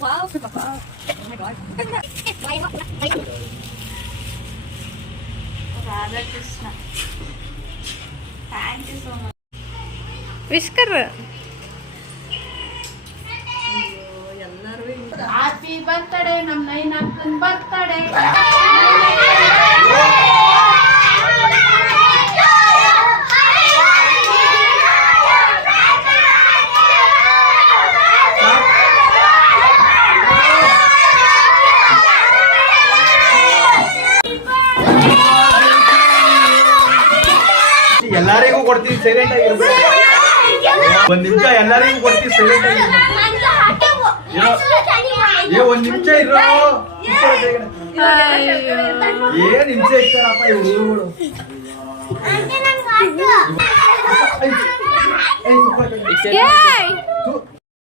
Wow, oh my god. Radha Krishna. Thank you so much. ವಿಶ್ಕರ್ happy birthday ನಮ್ಮ ನೈನಕ್ಕನ birthday. ಎಲ್ಲರಿಗೂ ಕೊಡ್ತೀವಿ ಸೈಲೆಂಟ್ ಆಗಿರ್ಬೇಕು. ಒಂದ್ ನಿಮಿಷ ಎಲ್ಲರಿಗೂ ಕೊಡ್ತೀವಿ ಸೈಲೆಂಟ್ ಆಗಿ. ಒಂದ್ ನಿಮಿಷ ಇರೋ. ಏನ್ ನಿಮಿಷ ಇರ್ತಾರಪ್ಪ ಇವ್ರು.